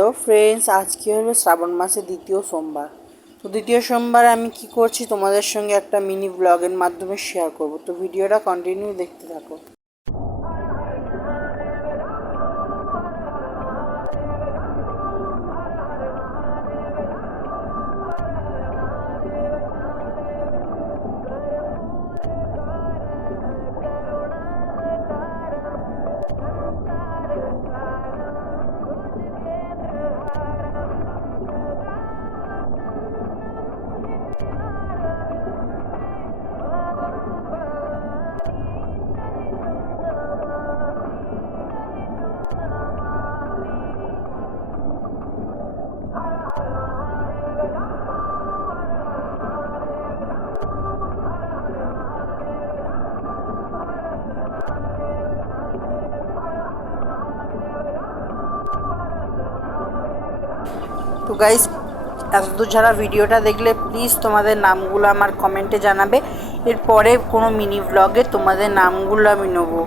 Hello friends, আজকে হলো শ্রাবণ মাসের দ্বিতীয় সোমবার। তো দ্বিতীয় সোমবার আমি কি করছি তোমাদের সঙ্গে একটা মিনি ব্লগের মাধ্যমে শেয়ার করব। তো ভিডিওটা কন্টিনিউ দেখতে থাকো। তো গাইস, এতদূর যারা ভিডিওটা দেখলে প্লিজ তোমাদের নামগুলো আমার কমেন্টে জানাবে। এরপরে কোনো মিনি ব্লগে তোমাদের নামগুলো আমি নেবো।